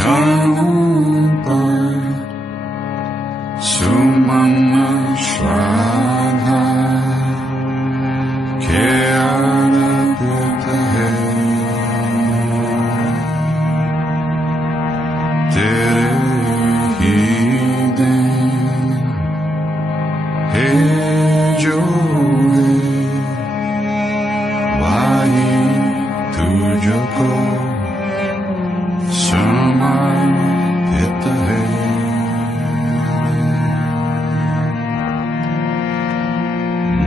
चरणों पर सुमन श्रद्धा के अर्पित है। तेरे ही दिन है जो है वही तुझको समर्पित है।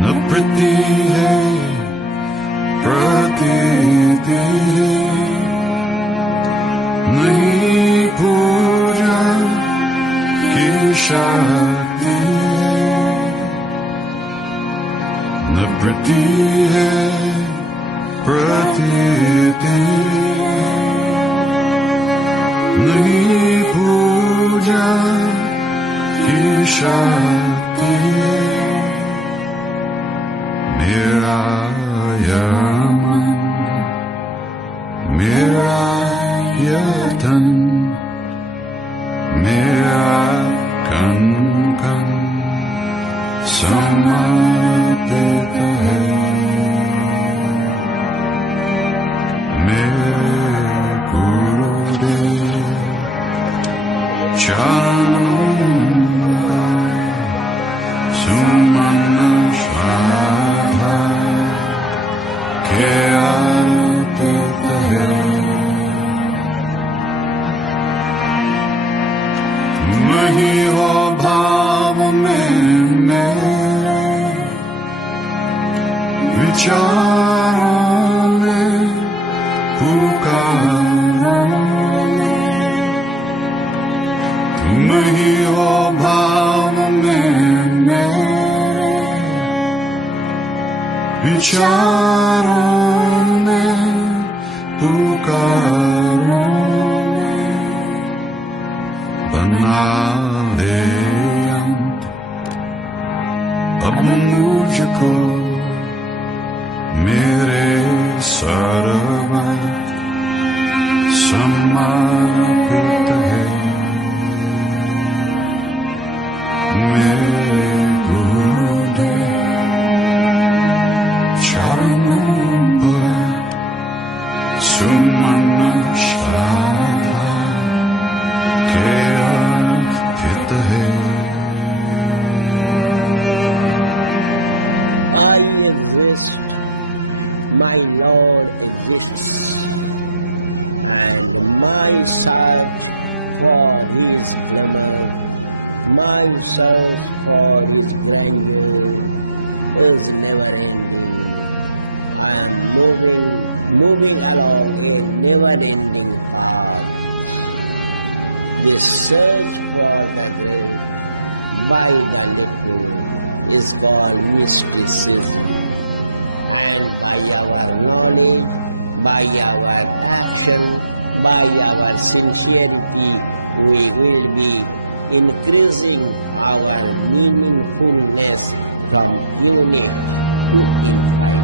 न प्रति है प्रतीति नहीं पूजा की शक्ति न प्रति है प्रतीति नहीं पूजा की शक्ति। मेरा यह मन मेरा यह तन मेरा कन कन समर्पित है। मेरे गुरुदेव चरणों का सुमन श्रद्धा के अर्पित है। तुम ही हो भाव में मेरे विचारों में पुकारो। तुम ही हो भाव में मेरे विचारों में पुकारो। बना दे अंत अब मुझको मेरे सर्व समर्पित है। मेरे गुरुदेव चरणों पर सुमन श्रद्धा के अर्पित है। My Lord gifts and myself for His glory, myself for His grandeur is never ending. I am moving along a never ending path. The search for the Lord by the Lord is for His precision. By our knowledge, by our passion, by our sincerity, we will be increasing our meaningfulness from unit to infinite.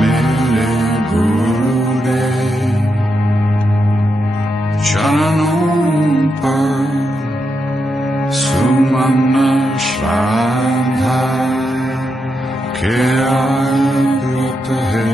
मेरे गुरुदेव चरणों पर सुमन श्रद्धा के अर्पित है।